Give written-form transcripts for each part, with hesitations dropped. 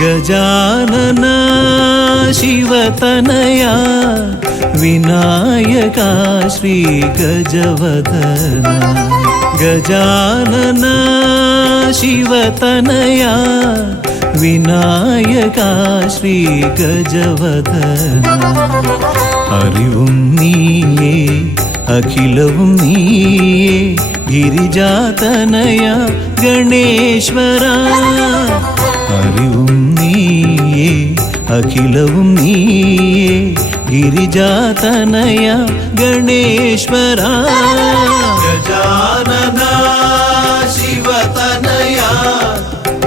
ഗജാനന ശിവതനയ വിനായക ശ്രീ ഗജവദന ഗജാനന ശിവതനയ വിനായക ശ്രീ ഗജവദന അറിവും നീയേ അഖിലവും നീയേ ഗിരിജാതനയ ഗണേശ്വര അറിവും നീയേ അഖിലവും നീയേ ഗിരിജാതനയ ഗണേശ്വര ഗജാനന ശിവതനയ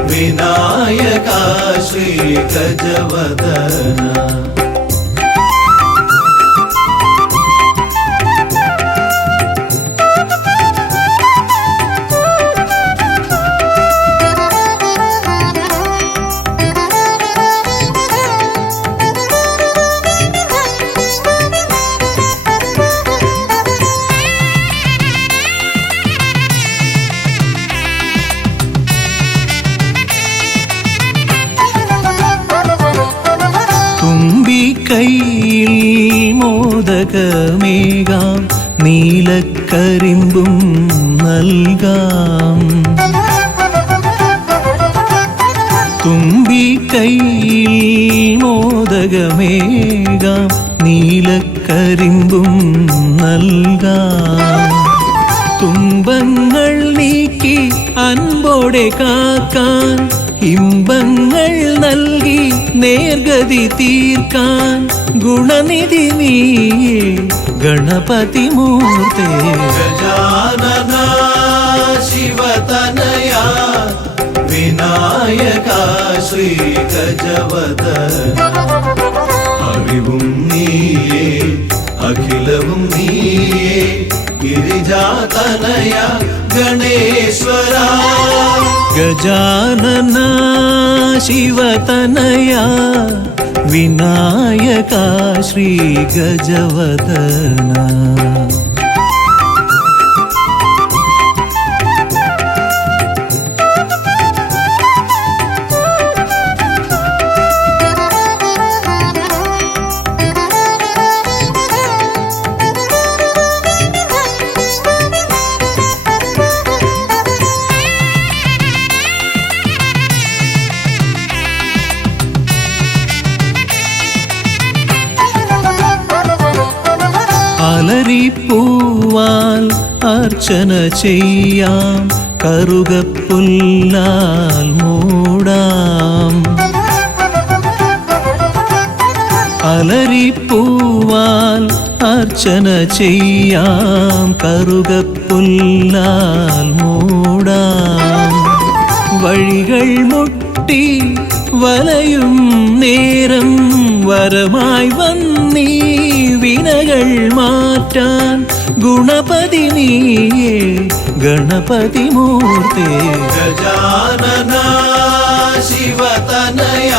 വിനായക ശ്രീ ഗജവദന കൈയിൽ മോദകമേകാം നീലക്കരിമ്പും നൽകാം തുമ്പി കൈയിൽ മോദകമേകാം നീലക്കരിമ്പും നൽകാം തുമ്പങ്ങൾ നീക്കി അൻപോടെ കാക്കാൻ ഇമ്പങ്ങൾ നൽകി നേർഗതി തീർക്കാൻ ഗുണനിധി നീയേ ഗണപതി മൂർത്തേ ഗജാനന ശിവതനയ വിനായക ശ്രീ ഗജവദന അറിവും നീയേ അഖിലവും നീയേ ഗിരിജാതനയ ഗണേശ്വര ഗജാനന ശിവതനയ വിനായക ശ്രീ ഗജവദന അലരിപ്പൂവാൽ അർച്ചന ചെയ്യാം കറുകപ്പുല്ലാൽ മൂടാം അലരിപ്പൂവാൽ അർച്ചന ചെയ്യാം കറുകപ്പുല്ലാൽ മൂടാം വഴികൾ മുട്ടി വലയും നേരം വരമായി വന്നീ വിനകൾ മാറ്റാൻ ഗുണപതി നീയേ ഗണപതി മൂർത്തേ ഗജാനന ശിവതനയ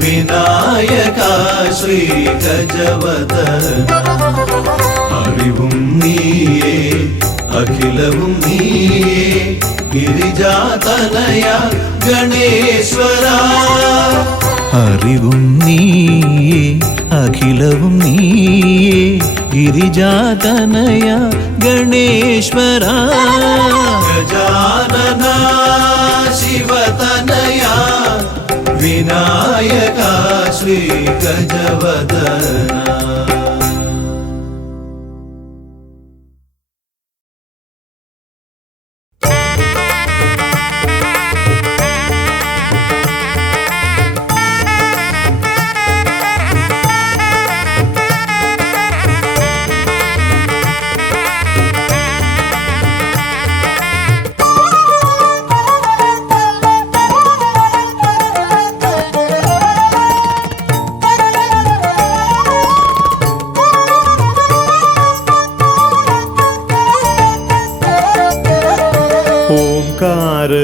വിനായക ശ്രീ ഗജവദന അറിവും നീയേ അഖിലവും നീയേ ഗിരിജാതനയ ഗണേശ്വര അറിവും നീയേ അഖിലവും നീയേ ഗിരിജാതനയ ഗണേശ്വര ഗജാനന ശിവതനയ വിനായക ശ്രീ ഗജവദന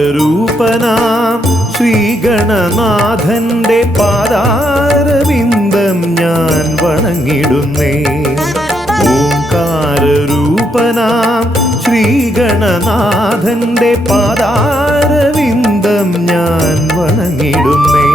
ഓംകാരരൂപനാം ശ്രീഗണനാഥന്റെ പാദാരവിന്ദം ഞാൻ വണങ്ങിടുന്നേ. ഓംകാരരൂപനാം ശ്രീഗണനാഥന്റെ പാദാരവിന്ദം ഞാൻ വണങ്ങിടുന്നേ.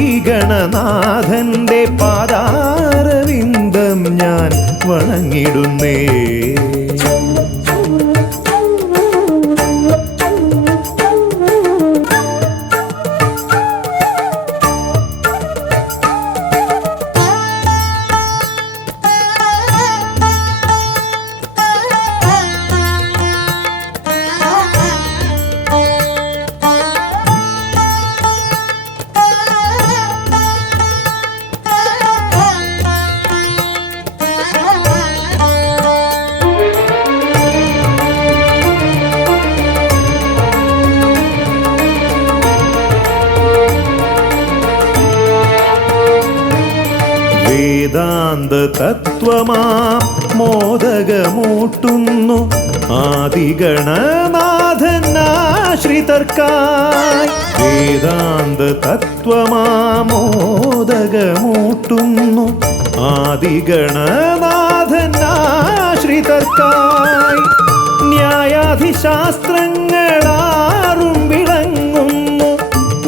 ശ്രീഗണനാഥന്റെ പാദാരവിന്ദം ഞാൻ വണങ്ങിടുന്നേ. വേദാന്ത തത്വമാം മോദകമൂട്ടുന്നു ആദിഗണനാഥനാശ്രിതർക്കായി. വേദാന്ത തത്വമാം മോദകമൂട്ടുന്നു ആദിഗണനാഥനാശ്രിതർക്കായി. ന്യായാധിശാസ്ത്രങ്ങളാറും വിളങ്ങുന്നു,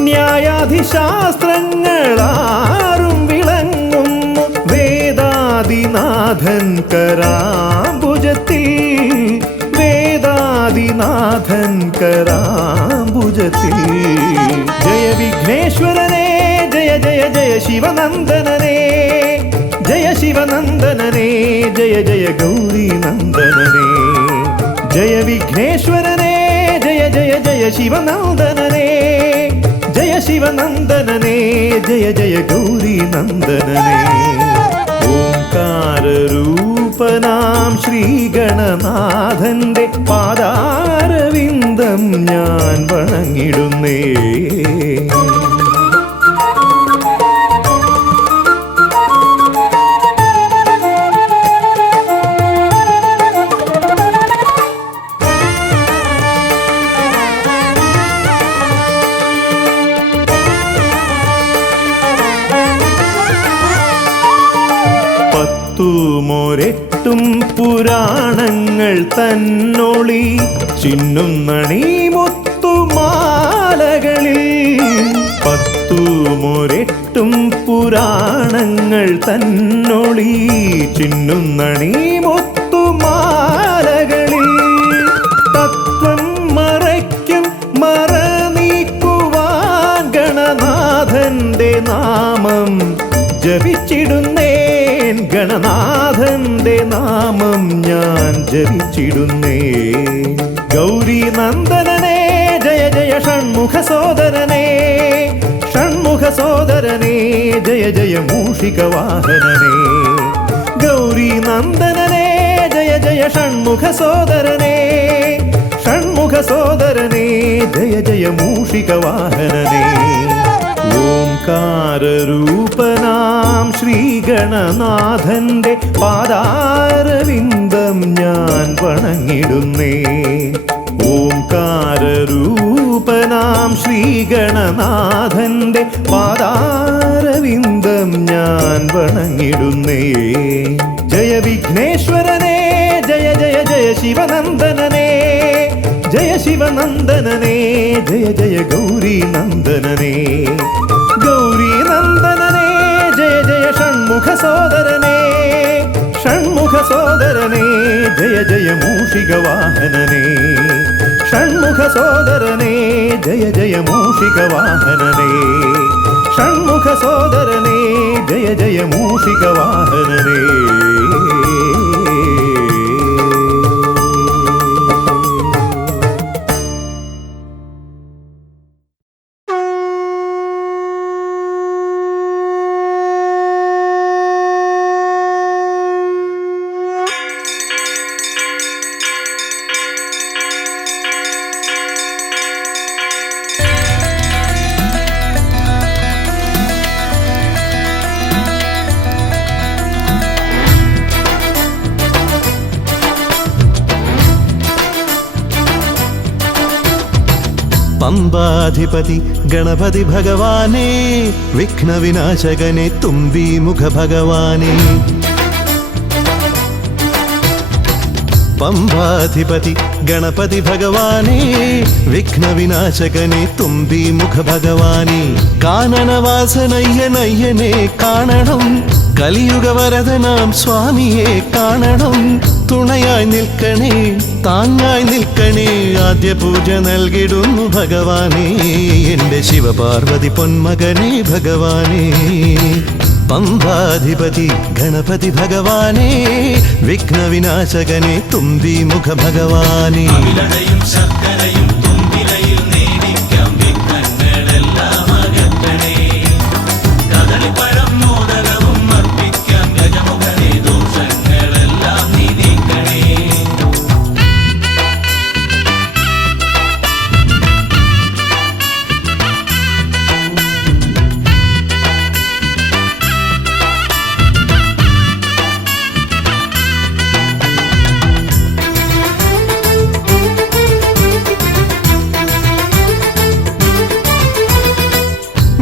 ന്യായാധിശാസ്ത്രങ്ങളാറും വിളങ്ങുന്നു വേദാദിനാഥൻ കരാംബുജത്തിൽ, വേദാദിനാഥൻ കരാംബുജത്തിൽ. ജയ വിഘ്നേശ്വരനേ ജയ ജയ ജയ ശിവനന്ദനനേ, ജയ ശിവനന്ദനനേ ജയ ജയ ഗൗരീനന്ദനനേ. ജയ വിഘ്നേശ്വരനേ ജയ ജയ ജയ ശിവനന്ദനനേ, ജയ ശിവനന്ദനനേ ജയ ജയ ഗൗരീനന്ദനനേ. ഓംകാരരൂപനാം ശ്രീഗണനാഥന്റെ പാദാരവിന്ദം ഞാൻ വണങ്ങിടുന്നേ. പത്തുമൊരെട്ടും പുരാണങ്ങൾ തന്നൊളി ചിന്നുന്നണി മുത്തുമാലകളിൽ. പത്തുമൊരെട്ടും പുരാണങ്ങൾ തന്നൊളി ചിന്നുന്നണി മുത്തുമാലകളിൽ. തത്വം മറയ്ക്കും മറ നീക്കുവാൻ ഗണനാഥന്റെ നാമം ജപിച്ചിടുന്നേൻ, ഗണനാഥന്റെ നാമം ഞാൻ ജപിച്ചിടുന്നേൻ. ഗൗരീനന്ദനനേ ജയ ജയ ഷൺമുഖ സോദരനേ, ഷൺമുഖ സോദരനേ ജയ ജയ മൂഷികവാഹനനേ. ഗൗരീനന്ദനനേ ജയ ജയ ഷൺമുഖ സോദരനേ, ഷൺമുഖ സോദരനേ ജയ ജയ മൂഷികവാഹനനേ. ഓംകാരരൂപനാം ശ്രീഗണനാഥന്റെ പാദാരവിന്ദം ഞാൻ വണങ്ങിടുന്നേ. ഓംകാരരൂപനാം ശ്രീഗണനാഥന്റെ പാദാരവിന്ദം ഞാൻ വണങ്ങിടുന്നേ. ജയ വിഘ്നേശ്വരനേ ജയ ജയ ജയ ശിവനന്ദനനേ, ജയ ശിവനന്ദനനേ ജയ ജയ ഗൗരീനന്ദനനേ. ഗൗരീനന്ദനനേ ജയ ജയ ഷൺമുഖ സോദരനേ, ഷൺമുഖ സോദരനേ ജയ ജയ മൂഷികവാഹനനേ. ഷൺമുഖ സോദരനേ ജയ ജയ മൂഷികവാഹനനേ, ഷൺമുഖ സോദരനേ ജയ ജയ മൂഷികവാഹനനേ. പമ്പാധിപതി ഗണപതി ഭഗവാനേ, വിഘ്നവിനാശകനെ തുമ്പീമുഖ ഭഗവാനേ. പമ്പാധിപതി ഗണപതി ഭഗവാനേ വിഘ്നവിനാശകനെ തുമ്പി മുഖ ഭഗവാനേ കാനനവാസനയ്യനയ്യനെ കാണണം കലിയുഗ വരദനാം സ്വാമിയെ കാണണം തുണയായി നിൽക്കണേ താങ്ങായി നിൽക്കണേ ആദ്യ പൂജ നൽകിടുന്നു ഭഗവാനേ എൻ്റെ ശിവപാർവതി പൊന്മകനെ ഭഗവാനേ പമ്പാധിപതി ഗണപതി ഭഗവാനേ വിഘ്നവിനാശകനെ തുമ്പി മുഖ ഭഗവാനേ ശർക്കരയും തുമ്പിലയിൽ നേടിക്കാം വിഘ്നങ്ങളെല്ലാം അകറ്റണേ കദളിപ്പഴം മോദകവും അർപ്പിക്കാം ഗജമുഖനെ ദോഷങ്ങളെല്ലാം നീ നീക്കണേ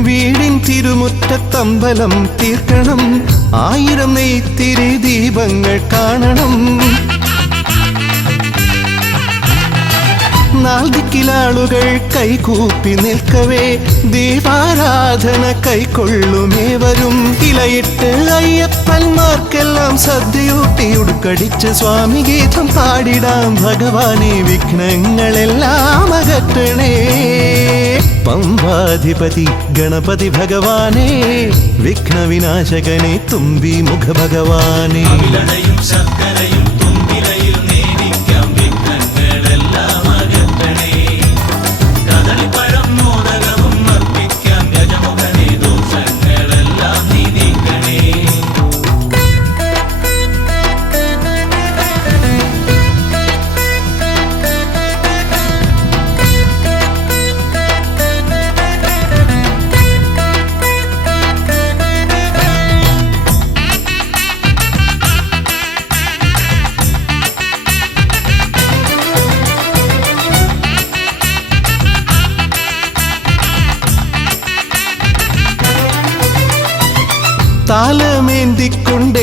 വീടിൻ തിരുമുറ്റത്തമ്പലം തീർക്കണം 1000 നെയ്ത്തിരി ദീപങ്ങൾ കാണണം നാൽദിക്കിലാളുകൾ കൈകൂപ്പി നിൽക്കവേ ദീപാരാധന കൈക്കൊള്ളുമേവരും ഇലയിട്ട് അയ്യപ്പന്മാർക്കെല്ലാം സദ്യയൂട്ടി ഉടുക്കടിച്ച് സ്വാമി ഗീതം പാടിടാം ഭഗവാനെ വിഘ്നങ്ങളെല്ലാം അകറ്റണേ പമ്പാധിപതി ഗണപതി ഭഗവാനേ വിഘ്നവിനാശകനെ തുമ്പി മുഖ ഭഗവാനേ ശർക്കരയും തുമ്പിലയിൽ നേടിക്കാം വിഘ്നങ്ങളെല്ലാം അകറ്റണേ കദളിപ്പഴം മോദകവും അർപ്പിക്കാം ഗജമുഖനെ ദോഷങ്ങളെല്ലാം നീ നീക്കണേ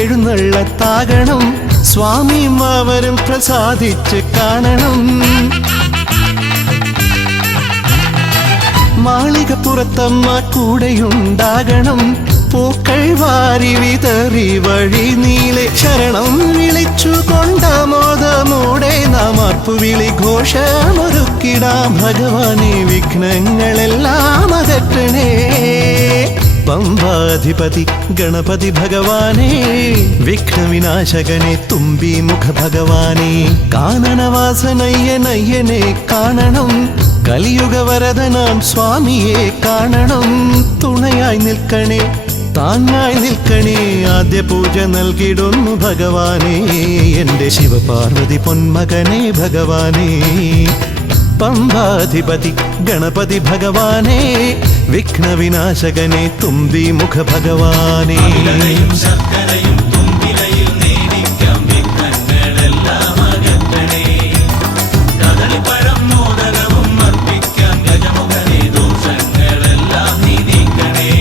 താലമേന്തിക്കൊണ്ടെഴുന്നള്ളത്താകണം സ്വാമിമാവരും പ്രസാദിച്ച് കാണണം മാളികപ്പുറത്തമ്മ കൂടെയുണ്ടാകണം പൂക്കൾ വാരി വിതറി വഴി നീളെ ശരണം വിളിച്ചു കൊണ്ടാമോദമോടെ നാം അർപ്പുവിളി ഘോഷമൊരുക്കിടാം ഭഗവാനെ വിഘ്നങ്ങളെല്ലാം അകറ്റണേ പമ്പാധിപതി ഗണപതി ഭഗവാനേ വിഘ്നവിനാശകനെ തുമ്പി മുഖ ഭഗവാനേ കാനനവാസനയ്യനയ്യനെ കാണണം കലിയുഗ വരദനാം സ്വാമിയെ കാണണം തുണയായി നിൽക്കണേ താങ്ങായി നിൽക്കണേ ആദ്യ പൂജ നൽകിടുന്നു ഭഗവാനേ എൻ്റെ ശിവപാർവതി പൊന്മകനെ ഭഗവാനേ പമ്പാധിപതി ഗണപതി ഭഗവാനേ വിഘ്നവിനാശകനെ തുമ്പി മുഖ ഭഗവാനേ ശർക്കരയും തുമ്പിലയിൽ നേടിക്കാം വിഘ്നങ്ങളെല്ലാം അകറ്റണേ കദളിപ്പഴം മോദകവും അർപ്പിക്കാം ഗജമുഖനെ ദോഷങ്ങളെല്ലാം നീ നീക്കണേ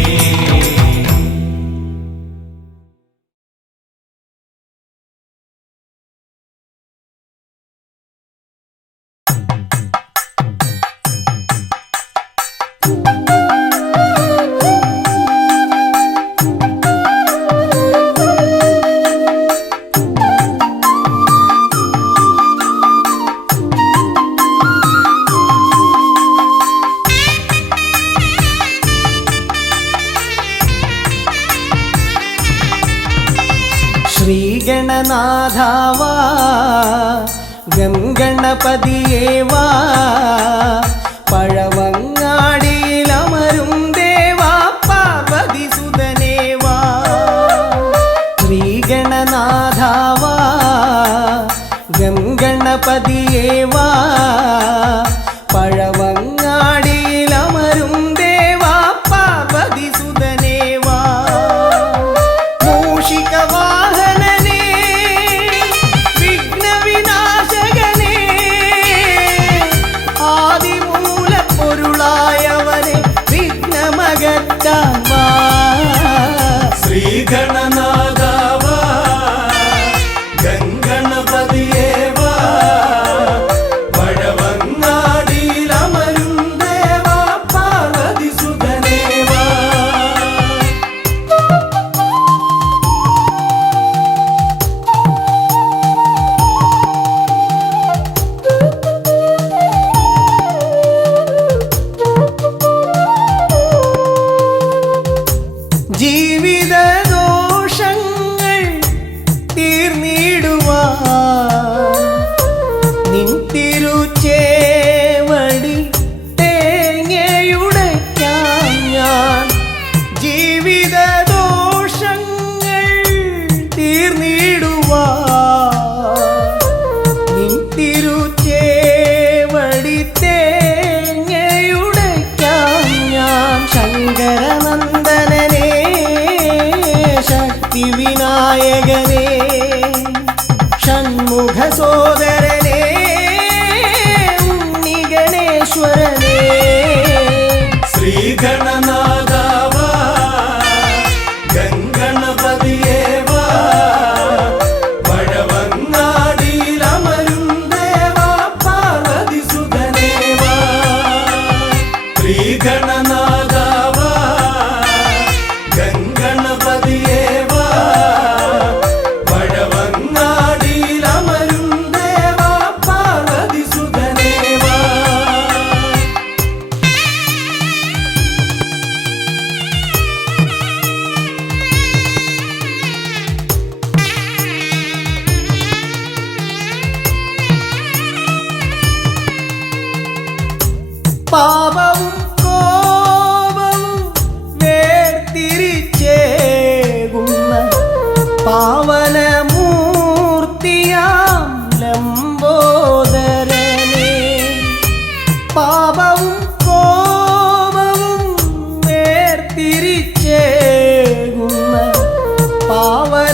ശ്രീഗണനാഥാവാ ഗംഗണപതിയേവാ പഴവങ്ങാടിയിലമരും ദേവാ പാർവതി സുതനേവാ ശ്രീഗണനാഥാവാ ഗംഗണപതിയേവാ പഴവങ്ങാടിയിലമരും ദേവാ പാർവതി സുതനേവാ മൂഷികവാഹനനേ വിഘ്നവിനാശകനേ ആദിമൂലപ്പൊരുളായവനെ വിഘ്നമകറ്റാൻ വാ ശ്രീഗണനാഥാവാ ഗംഗണപതിയേവാ സോദരനേ ഉണ്ണി ഗണേശ്വരനേ ശ്രീഗണനാഥാവാ ഗംഗണപതിയേവാ പഴവങ്ങാടിയിലമരും ദേവാ പാർവതി സുതനേവാ ശ്രീഗണനാഥാവാ ഗംഗണപതിയേവാ പഴവങ്ങാടിയിലമരും ദേവാ പാർവതി സുതനേവാ പാപവും കോപവും വേർതിരിച്ചേകുന്ന പാവനമൂർത്തിയാം ലംബോദരനേ പാപവും കോപവും വേർതിരിച്ചേകുന്ന പാവനമൂർത്തിയാം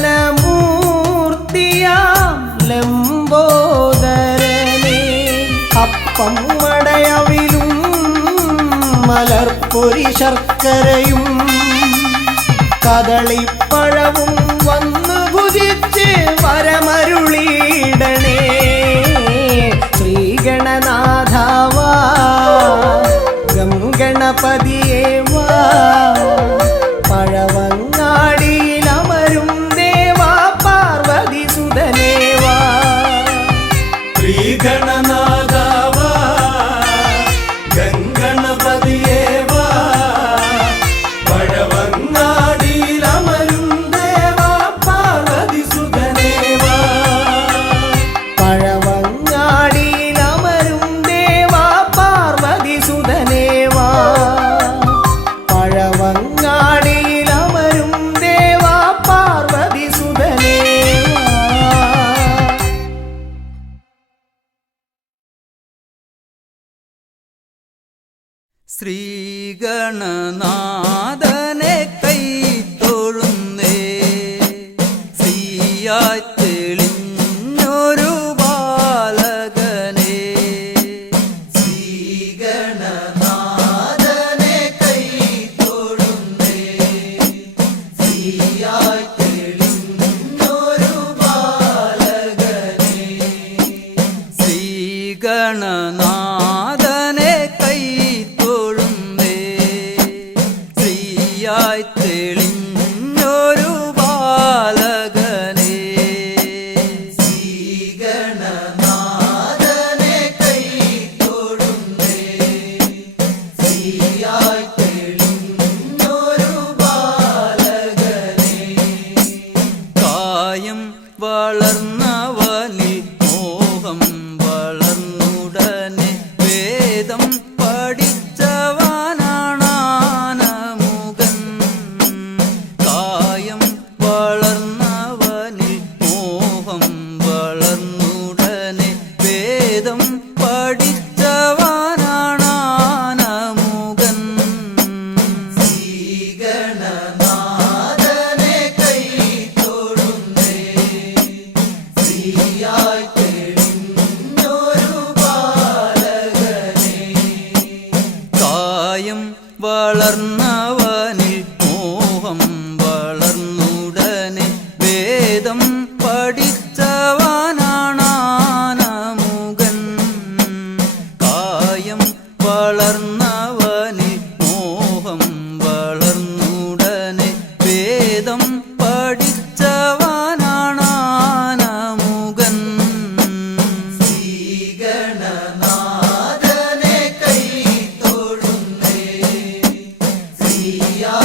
ലംബോദരനേ അപ്പം മടയവിലും മലർപ്പൊരി ശർക്കരയും കദളിപ്പഴവും വന്നു ഭുജിച്ച് വരമരുളിയിടണേ ശ്രീഗണനാഥാവാ ഗംഗണപതിയേവാ പഴവങ്ങാടിയിലമരും ദേവാ പാർവതി സുതനേവാ ശ്രീഗണനാഥാവാ ഗംഗണപതിയേവാ പഴവങ്ങാടിയിലമരും ദേവാ പാർവതി സുതനേവാ പഴവങ്ങാടിയിലമരും ദേവാ പാർവതി സുതനേവാ പഴവങ്ങാടിയിലമരും ദേവാ പാർവതി സുതനേവാ ശ്രീഗണനാഥനെ കൈത്തൊഴുന്നേ ശ്രീയായി തെളിഞ്ഞൊരു ബാലകനെ ശ്രീഗണനാഥനെ കൈത്തൊഴുന്നേ ശ്രീയായി തെളിഞ്ഞൊരു ബാലകനെ ശ്രീഗണനാഥനെ കൈത്തൊഴുന്നേ ശ്രീയായി തെളിഞ്ഞൊരു ബാലകനെ ശ്രീഗണനാഥനെ കൈത്തൊഴുന്നേ ശ്രീയായി തെളിഞ്ഞൊരു ബാലകനെ കായം വളർന്നവനിൽ മോഹം വളർന്നുടനെ വേദം പഠിച്ചവനാണാനമുകൻ കായം വളർന്നവനിൽ മോഹം വളർന്നുടനെ വേദം പഠിച്ചവനാണാനമുകൻ ശ്രീഗണനാഥനെ കൈത്തൊഴുന്നേ ശ്രീയായി തെളിഞ്ഞൊരു ബാലകനെ കായം വളർന്നവനിൽ മോഹം വളർന്നുടനെ വേദം പഠിച്ചവനാണാനമുകൻ കായം വളർന്നവനിൽ മോഹം വളർന്നുടനെ വേദം പഠിച്ചവനാണാനമുകൻ ശ്രീഗണനാഥനെ കൈത്തൊഴുന്നേ ശ്രീയായി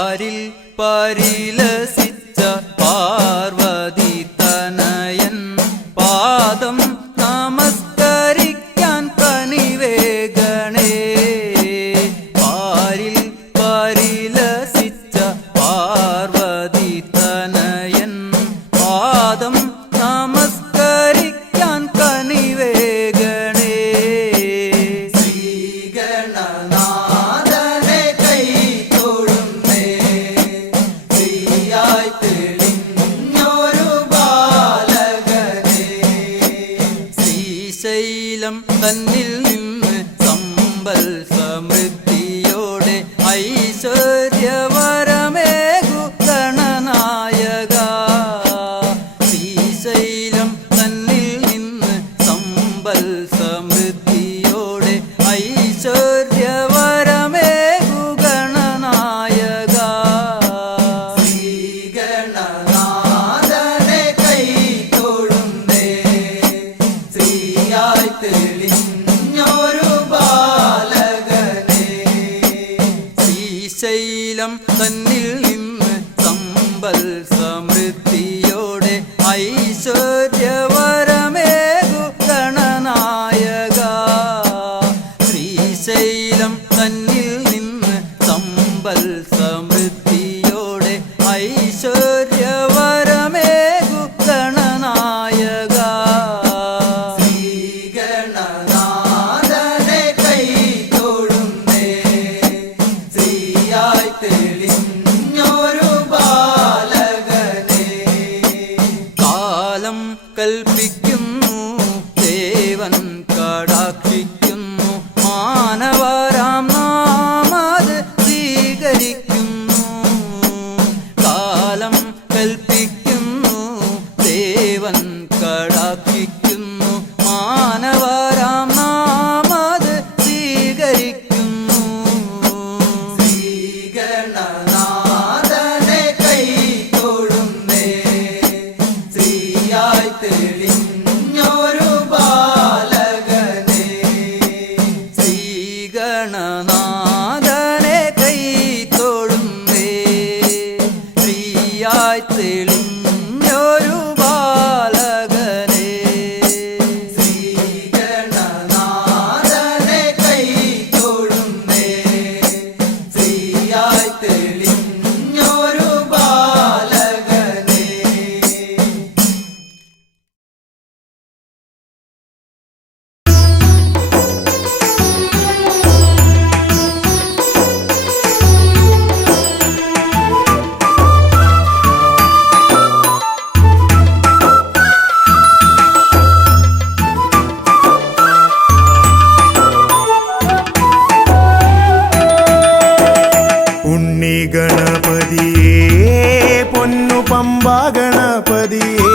പാരിൽ പരിലസിച്ച പാർവതി തനയൻ പാദം നമസ്കരിക്കാൻ കനിവേഗണേ. പാരിൽ പരിലസിച്ച പാർവതി തനയൻ പാദം നമസ്കരിക്കാൻ കനിവേഗണേ. ശ്രീഗണനാഥനെ കൈ തൊഴുന്നേ, ശ്രീയായി തെളിഞ്ഞൊരു ബാലകനെ. ശ്രീശൈലം തന്നിൽ നിന്ന് സമ്പൽ സമൃദ്ധിയോടെ ഐശ്വര്യവരമേകു ഗണനായക. ശ്രീശൈലം തന്നിൽ നിന്ന് സമ്പൽ സമൃദ്ധിയോടെ ഐശ്വര്യവരമേകു ഗണനായക. ശ്രീഗണനാഥനെ കൈ തൊഴുന്നേ, ശ്രീയായി തെളിഞ്ഞൊരു ബാലകനെ. ശ്രീശൈലം തന്നിൽ നിന്ന് സമ്പൽ സമൃദ്ധിയോടെ ഐശ്വര്യവരമേകു ഗണനായക. ശ്രീശൈലം തന്നിൽ നിന്ന് സമ്പൽ സമൃദ്ധിയോടെ ഐശ്വര്യവരമേകു ഗണനായക. ശ്രീഗണനാഥനെ കൈ തൊഴുന്നേ, ശ്രീയായി തെളിഞ്ഞൊരു ബാലകനെ. കാലം കൽപ്പിക്കുന്നു ദേവൻ കടാക്ഷിക്കുന്നു മാനവരാം നാമത് സ്വീകരിക്കുന്നു. കാലം കൽപ്പിക്കുന്നു ദേവൻ കടാക്ഷിക്കുന്നു മാനവരാം നാമത് സ്വീകരിക്കുന്നു. ശ്രീഗണനാഥനെ കൈ തൊഴുന്നേ, ശ്രീയായി തെളിഞ്ഞൊരു ബാലകനെ. ശ്രീഗണനാഥനെ കൈ തൊഴുന്നേ, ശ്രീയായി തെളിഞ്ഞൊരു ബാലകനെ. ശ്രീഗണനാഥനെ കൈ തൊഴുന്നേ, ശ്രീയായി തെളിഞ്ഞൊരു ബാലകനെ. ഉണ്ണി ഗണപതിയേ പൊന്നു പമ്പാ ഗണപതിയേ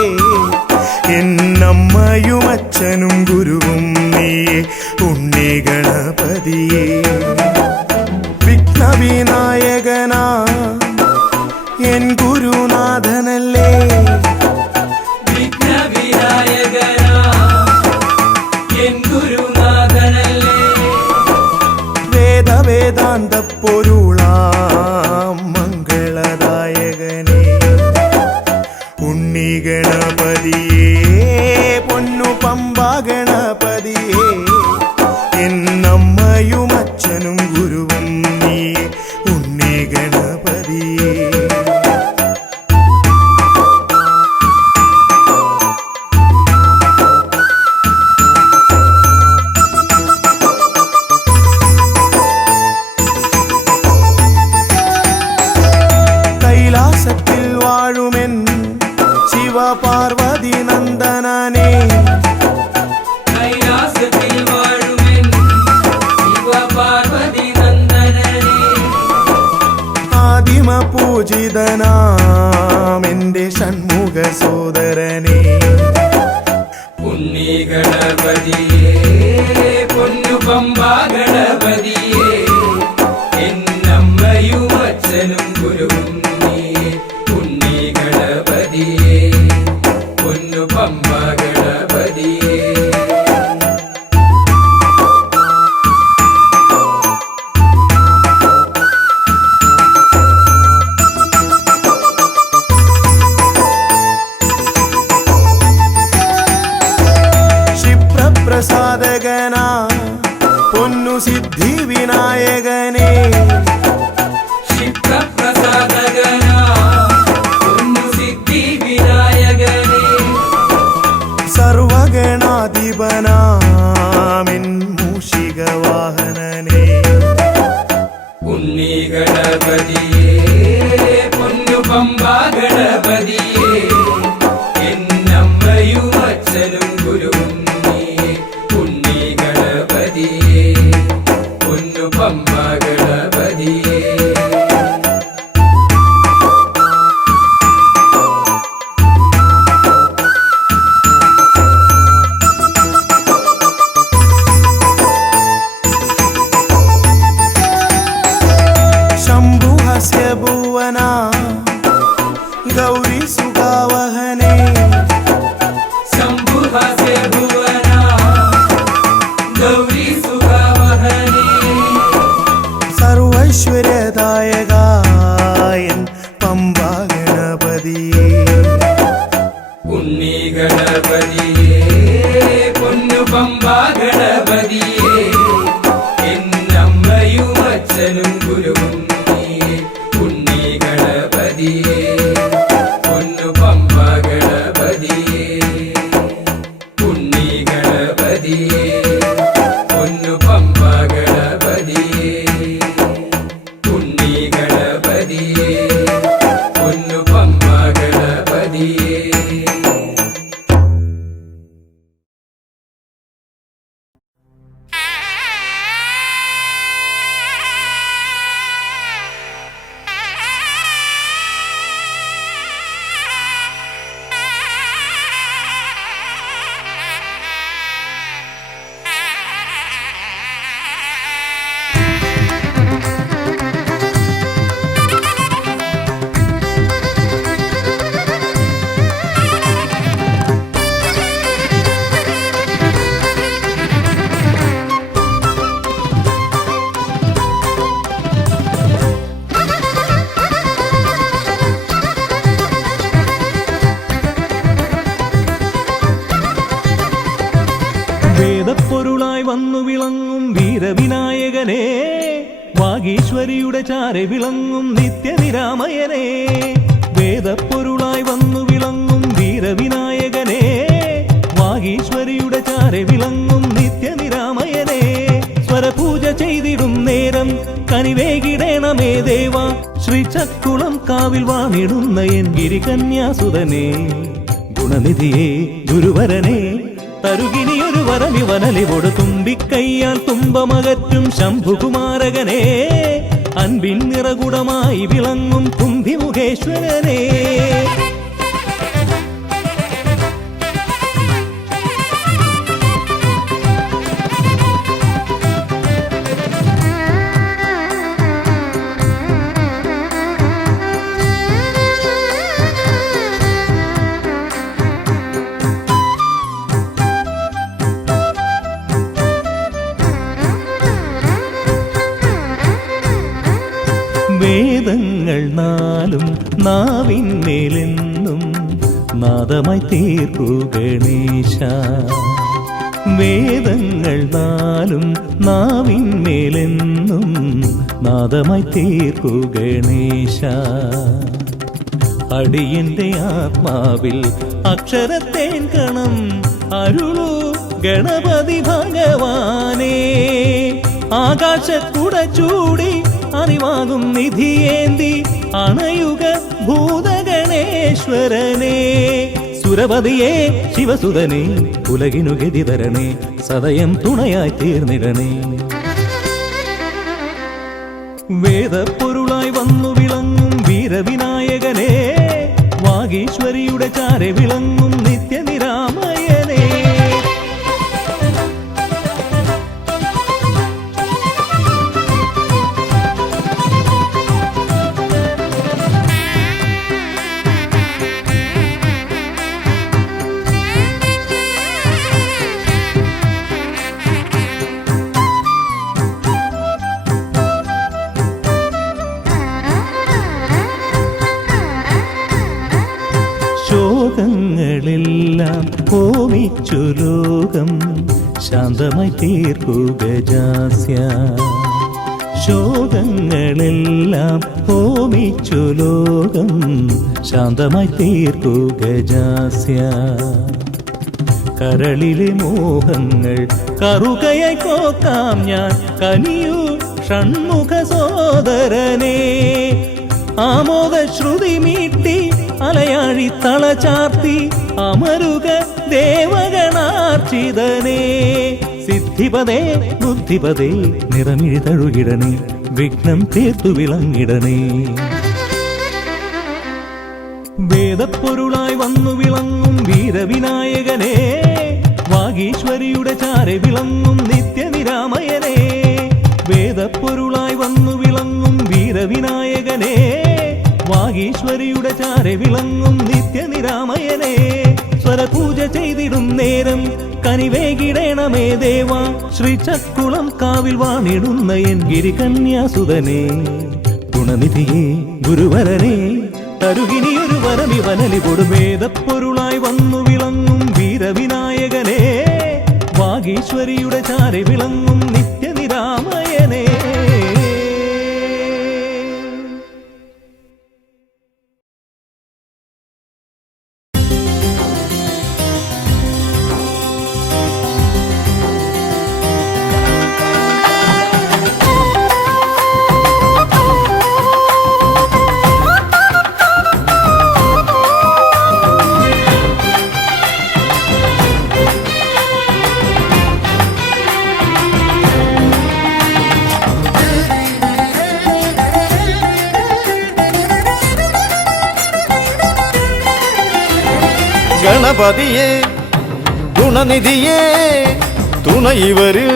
എന്നമ്മയും അച്ഛനും ഗുരുവും നീയേ. ഉണ്ണി ഗണപതിയേ വിഘ്നവിനായകനാ എൻ ഗുരുനാഥനല്ലേ. വിഘ്നവിനായകനാ എൻ ഗുരുനാഥനല്ലേ. വേദാന്ത പൊരുളാം മംഗളദായകനേ. ഉണ്ണി ഗണപതിയേ പൊന്നു പമ്പാ ഗണപതിയേ എന്നമ്മയും അച്ഛനും ഗുരുവും നീയേ. ഉണ്ണി ഗണപതിയേ കൈലാസത്തിൽ വാഴുമെൻ ശിവപാർവതി നന്ദനനേ. കൈലാസത്തിൽ വാഴുമെൻ ശിവപാർവതി നന്ദനനെ. ആദിമ പൂജിതനാം എന്റെ ഷൺമുഖ സോദരനേ. ഉണ്ണി ഗണപതിയേ പൊന്നു പമ്പാ ഗണപതിയേ എന്നമ്മയും അച്ഛനും ഗുരുവും നീയേ. ഉണ്ണി ഗണപതിയേ പൊന്നു പമ്പാ ഗണപതിയേ. ഭുവന ഗൗരി സുഖാവഹനേ ശംഭുഹാസ്യ ഭുവന ഗൗരി സുഖാവഹനേ സർവൈശ്വര്യദായകായൻ പമ്പാ ഗണപതിയേ ഉണ്ണി ഗണപതിയേ പൊന്നു പമ്പാ ഗണപതിയേ എന്നമ്മയും അച്ഛനും ഗുരുവും നീയേ ഉണ്ണി ഗണപതിയേ പൊന്നു പമ്പാ ഗണപതിയേ ഉണ്ണി ഗണപതിയേ പൊന്നു പമ്പാ ഗണപതിയേ ഉണ്ണി ഗണപതിയേ പൊന്നു പമ്പാ ഗണപതിയേ വേദപ്പൊരുളായി വന്നു വിളങ്ങും വീരവിനായകനെ വാഗീശ്വരിയുടെ ചാരെ വിളങ്ങും നിത്യനിരാമയനെ വേദപ്പൊരുളായി വന്നു വിളങ്ങും വീരവിനായകനെ വാഗീശ്വരിയുടെ ചാരെ വിളങ്ങും നിത്യനിരാമയനെ സ്വരപൂജ ചെയ്തിടും നേരം കനിവേകിടേണമേ ദേവ ശ്രീചക്കുളം കാവിൽ വാണിടുന്ന എൻ ഗിരികന്യാസുതനെ ഗുണനിധിയെ ഗുരുവരനെ തരുകിനിയൊരു വരമിവനലിവോട് തുമ്പിക്കയ്യാൽ തുമ്പമകറ്റും ശംഭുകുമാരകനെ അൻപിൻ നിറകുടമായി വിളങ്ങും കുംഭിമുഖേശ്വരനെ വേദങ്ങൾ നാലും നാവിന്മേലെന്നും നാദമായി തീർക്കൂ ഗണേശ വേദങ്ങൾ നാലും നാവിന്മേലെന്നും നാദമായി തീർക്കൂ ഗണേശ അടിയന്റെ ആത്മാവിൽ അക്ഷരത്തേൻ കണം അരുളൂ ഗണപതി ഭഗവാനേ ആകാശക്കുട ചൂടി അറിവാകും നിധിയേന്തി അണയുക ഭൂതഗണേശ്വരനെ സുരപതിയെ ശിവസുതനെ ഉലകിനു ഗതി തരണേ സദയം തുണയായി തീർന്നിടണേ വേദപ്പൊരുളായി വന്നു വിളങ്ങും വീരവിനായകനെ വാഗീശ്വരിയുടെ ചാരെ വിളങ്ങും നിത്യനിരാമയനെ ശോകങ്ങളെല്ലാം ഹോമിച്ചു ലോകം ശാന്തമായി തീർക്കൂ ഗജാസ്യ ശോകങ്ങളെല്ലാം ഹോമിച്ചു ലോകം ശാന്തമായി തീർക്കൂ ഗജാസ്യ കരളിലെ മോഹങ്ങൾ കറുകയായി കോക്കാം ഞാൻ കനിയൂ ഷൺമുഖ സോദരനെ ആമോദ ശ്രുതി മീട്ടി അലയാഴി തളചാർത്തി അമരുക ദേവഗണാർച്ചിതനേ സിദ്ധിപദേ ബുദ്ധിപദേ നിറമിഴി തഴുകിടണേ വിഘ്നം തീർത്തു വിളങ്ങിടണേ വേദപ്പൊരുളായി വന്നു വിളങ്ങും വീരവിനായകനെ വാഗീശ്വരിയുടെ ചാരെ വിളങ്ങും നിത്യനിരാമയനെ വേദപ്പൊരുളായി വന്നു വിളങ്ങും വീരവിനായകനെ വാഗീശ്വരിയുടെ ചാരെ വിളങ്ങും നിത്യനിരാമയനെ സ്വരപൂജ ചെയ്തിടും നേരം കനിവേകിടേണമേ ദേവ ശ്രീചക്കുളം കാവിൽ വാണിടുന്ന എൻ ഗിരികന്യാസുതനെ ഗുണനിധിയെ ഗുരുവരനെ തരുകിനിയൊരു വരമിവനലി കൊടുമേതപ്പൊരുളായി വന്നു വിളങ്ങും വീരവിനായകനെ വാഗീശ്വരിയുടെ ചാരെ വിളങ്ങും നിത്യനിരാമയനെ ഗണപതിയെ ഗുണനിധിയെ തുണയിവരിൽ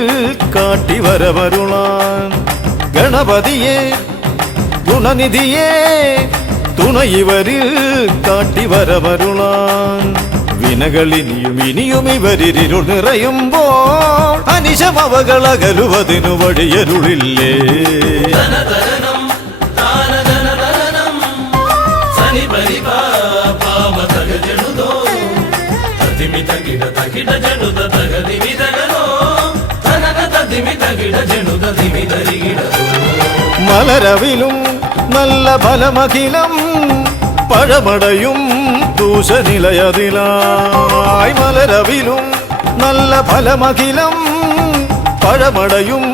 കാട്ടിവരവരുളാൻ ഗണപതിയെ ഗുണനിധിയെ തുണയിവരിൽ കാട്ടിവരവരുളാൻ വിനകളിനിയും ഇനിയും ഇവരിരുൾ നിറയുമ്പോൾ അനിശമവകളകലുവതിനു വഴിയരുളില്ലേ മലരവിലും നല്ല ഫലമഖിലം പഴമടയും ദൂഷനിലയതിലായി മലരവിലും നല്ല ഫലമഖിലം പഴമടയും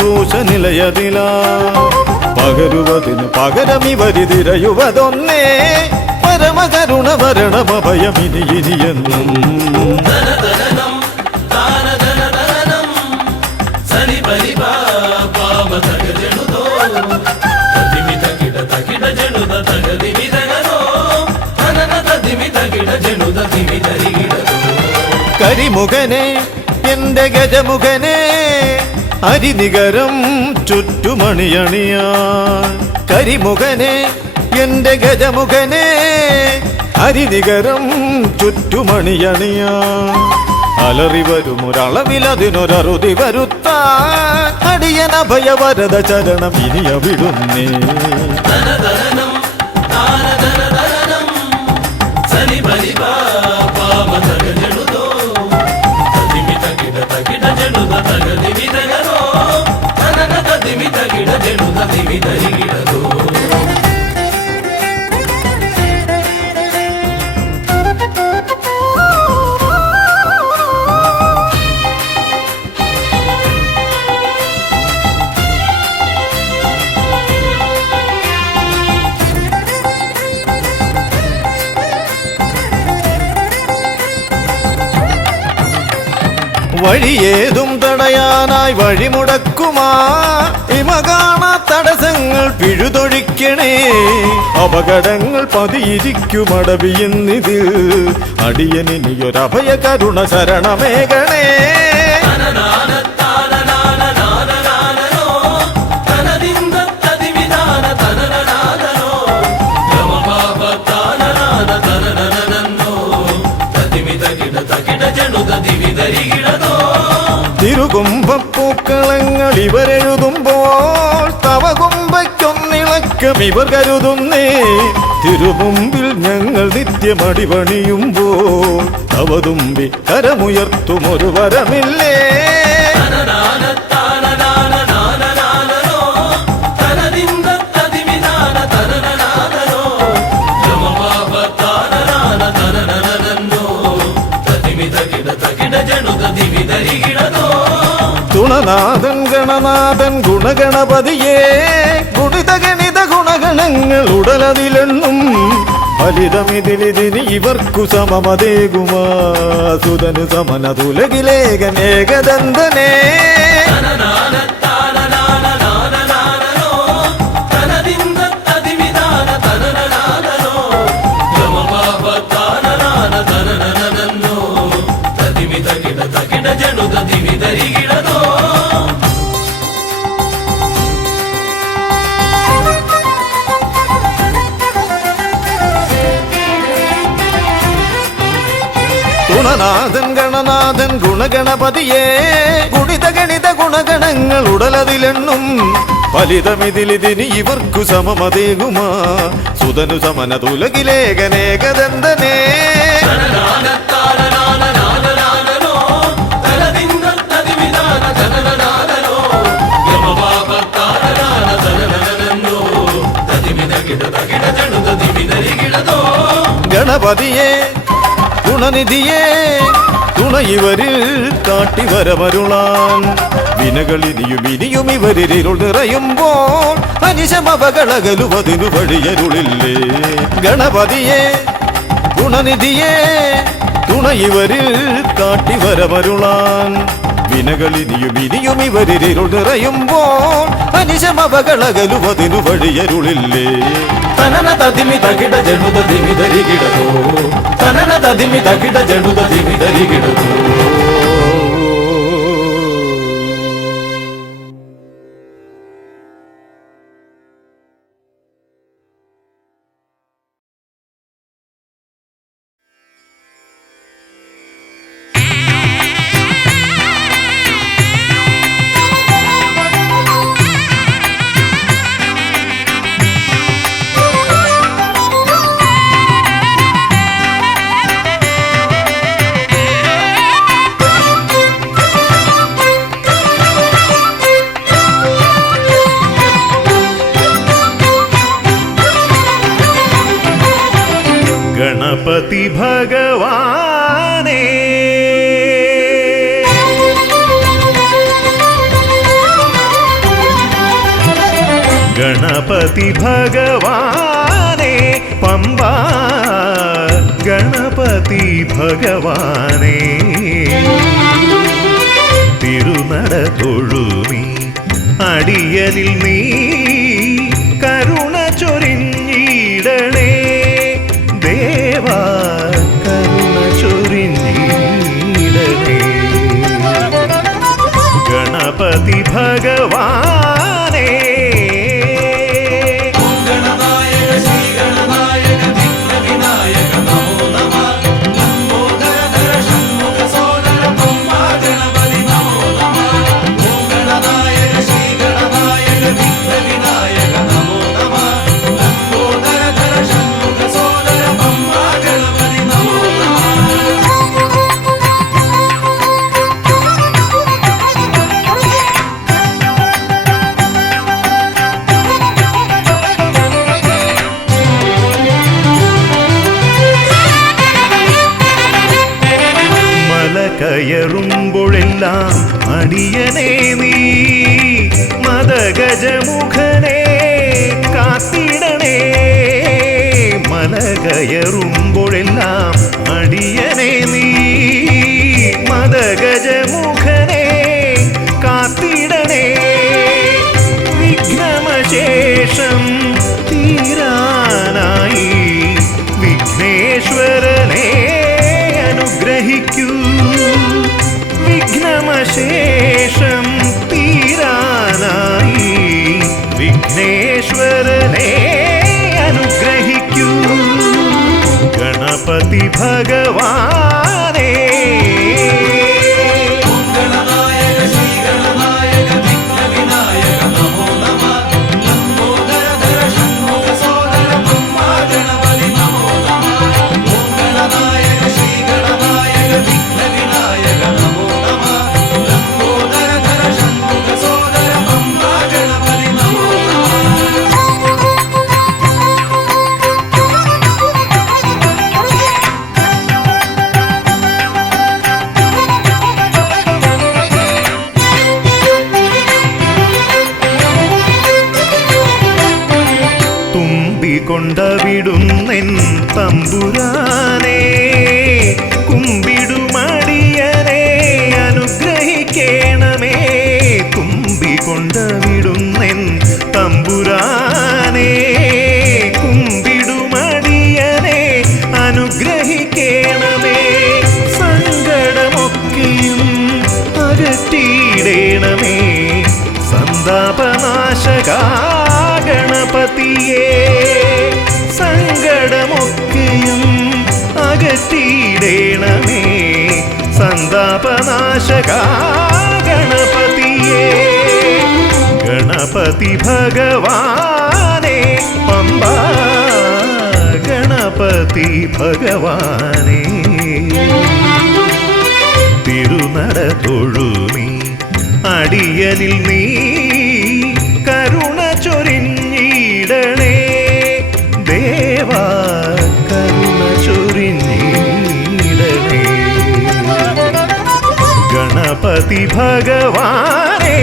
ദൂഷനിലയതിലാ പകരുവതിന് പകരമിവരിതിരയുവതൊന്നേ പരമകരുണ ഭരണമഭയമിനി ഇനിയെന്നും കരിമുഖനെ എന്റെ ഗജമുഖനെ അരിനികരം ചുറ്റുമണിയണിയാൻ കരിമുഖനെ എന്റെ ഗജമുഖനെ അരിനികരം ചുറ്റുമണിയണിയാൻ അലറി വരുമൊരളവിലതിനൊരറുതി വരുത്താൻ അടിയനഭയവരദ ചരണം ഇനിയ വിടുന്നേ വഴിയേതും തടയാനായി വഴിമുടക്കുമാ ഇമകാണ തടസ്സങ്ങൾ പിഴുതൊഴിക്കണേ അപകടങ്ങൾ പതിയിരിക്കുമടവിയെന്നിതിൽ അടിയനിയൊരഭയ കരുണ ശരണമേകണേ തിരുകുംഭപ്പൂക്കളങ്ങൾ ഇവരെഴുതുമ്പോൾ തവകുംഭയ്ക്കൊന്നിളക്കം ഇവർ കരുതുന്നേ തിരുമുമ്പിൽ ഞങ്ങൾ നിത്യമടിപണിയുമ്പോൾ തവതുമ്പി കരമുയർത്തുമൊരു വരമില്ലേ തുണനാഥൻ ഗണനാഥൻ ഗുണഗണപതിയേ ഗുണിത ഗണിത ഗുണഗണങ്ങൾ ഉടലതിലെണ്ണും ഫലിതമിതിലിതിന് ഇവർക്കു സമമതേകുമാ സുതനു സമനതുലകിലേകനേകദന്തനേ ഗുണനാഥൻ ഗണനാഥൻ ഗുണഗണപതിയേ ഗുണിത ഗണിത ഗുണഗണങ്ങൾ ഉടലതിലെണ്ണും ഫലിതമിതിലിതിനി ഇവർക്കു സമമതേകുമാ സുതനു സമന തുലകിലേകനേകദന്തനേ ഗണപതിയേ ഗുണനിധിയേ തുണ ഇവരിൽ കാട്ടിവരമരുളാൻ വിനകളിനിയും ഇനിയും ഇവരിരുൾ നിറയുമ്പോൾ അനിശമവകളകലുവതിനു വഴിയരുളില്ലേ ഗണപതിയേ ഗുണനിധിയേ തുണ ഇവരിൽ കാട്ടിവരമരുളാൻ വിനകളിനിയും ഇനിയും ഇവരിരുൾ നിറയുമ്പോൾ അനിശമവകളകലുവതിനു വഴിയരുളില്ലേ തനന തതിമി തകിട ജനുത ദിമി ധരികിടതോ തനന തതിമി തകിട ജനുത ദിമി ധരികിടതോ ഗണപതി ഭഗവാനേ ഗണപതി ഭഗവാനേ പമ്പ ഗണപതി ഭഗവാനേ തിരുനട തൊഴുമി അടിയനിൽ നീ കരുണ ചൊരിഞ്ഞിടണേ ദേവാ കരുണ ചൊരിഞ്ഞിടണേ ഗണപതി ഭഗവാനേ കയറുമ്പോഴെല്ലാം അടിയനേ നീ മദഗജമുഖനെ കാത്തിടണേ മല കയറുമ്പോഴെല്ലാം അടിയനേ നീ മദഗജമുഖനെ കാത്തിടണേ വിഘ്നമശേഷം തീരാനായി വിഘ്നേശ്വരനെ അനുഗ്രഹിക്കൂ വിഘ്നമശേഷം തീരാനായി വിഘ്നേശ്വരനെ അനുഗ്രഹിക്കൂ ഗണപതി ഭഗവാനേ കൊണ്ടവിടുന്നെൻ തമ്പുരാനെ കുമ്പിടുമടിയനെ അനുഗ്രഹിക്കണമേ കുമ്പികൊണ്ടവിടുന്നെൻ തമ്പുരാനെ കുമ്പിടുമടിയനെ അനുഗ്രഹിക്കണമേ സങ്കടമൊക്കെയും അകറ്റിയിടണമേ സന്താപനാശകാ ഗണപതിയേ സങ്കടമൊക്കെയും അകറ്റിയിടണമേ പാപനാശക ഗണപതിയേ ഗണപതി ഭഗവാനേ പമ്പാ ഗണപതി ഭഗവാനേ തിരുനട തൊഴുമീ അടിയനിൽ നീ കരുണ ചൊരിഞ്ഞിടണേ ദേവാ കരുണ ചൊരിഞ്ഞിടണേ ഗണപതി ഭഗവാനേ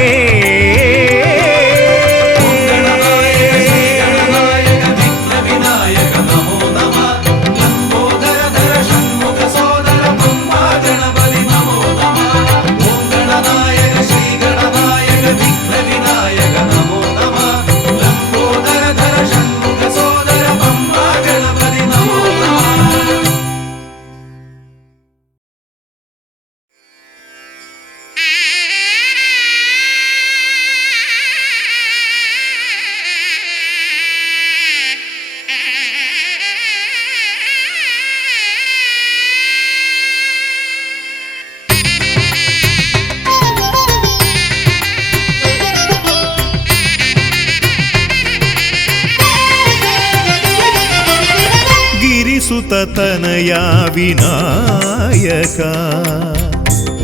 സുതതനയാ വിനായക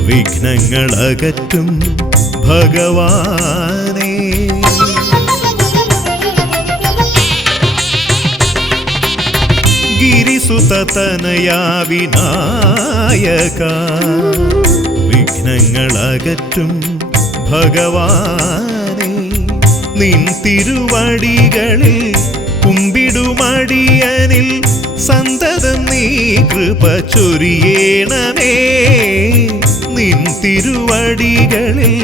വിഘ്നങ്ങളകറ്റും ഭഗവാനേ ഗിരിസുതതനയാ വിനായക വിഘ്നങ്ങളകറ്റും ഭഗവാനേ നിൻ തിരുവടികളിൽ കുമ്പിടുമടിയനിൽ സന്തതം നീ കൃപ ചൊരിയേണമേ നിൻ തിരുവടികളിൽ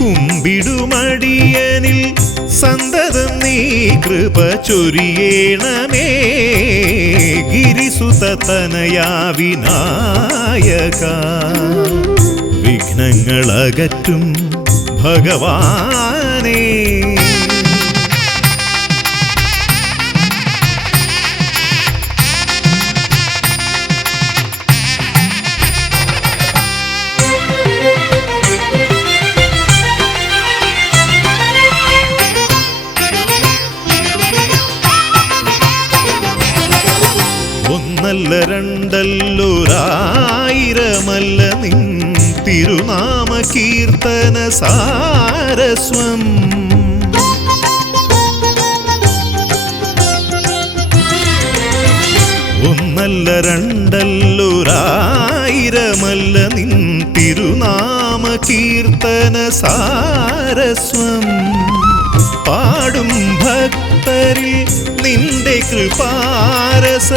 കുമ്പിടുമടിയനിൽ സന്തതം നീ കൃപ ചൊരിയേണമേ ഗിരിസുതതനയാ വിനായക വിഘ്നങ്ങളകറ്റും ഭഗവാനേ ഒന്നല്ല രണ്ടല്ലൊരായിരമല്ല നിൻ തിരുനാമ കീർത്തന സാരസ്വം ഒന്നല്ല രണ്ടല്ലൊരായിരമല്ല നിൻ തിരുനാമ കീർത്തന സാരസ്വം പാടും ഭക്തരിൽ നിന്റെ കൃപാരസപൂരം